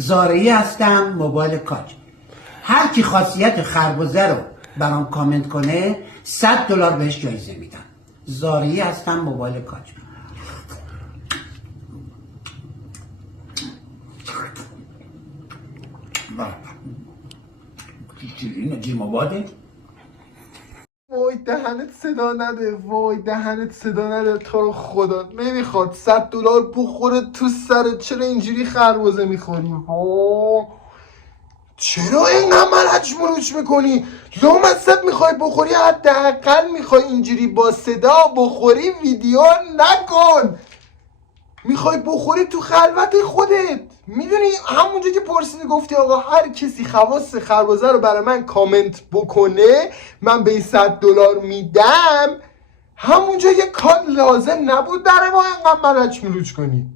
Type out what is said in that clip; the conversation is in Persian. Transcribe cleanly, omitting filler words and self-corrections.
زارعی هستم، موبایل کاج. هر کی خاصیت خربزه رو برام کامنت کنه $100 بهش جایزه میدم. زارعی هستم، موبایل کاج. اینو جیم آباده. وای دهنت صدا نده، وای دهنت صدا نده، تو رو خدا نمیخواد $100 بخوره تو سرت. چرا اینجوری خربزه میخوری؟ چرا اینقدر ملچ ملوچ میکنی؟ لامصب میخوای بخوری، حداقل میخوای اینجوری با صدا بخوری، ویدیو نکن. میخوای بخوری تو خلوت خودت. میدونی همونجا که پرسیدی گفتی آقا هر کسی خواص خربزه رو برای من کامنت بکنه من به $100 میدم، همونجا یه کار لازم نبود برای ما اینقدر ملچ ملوچ کنی.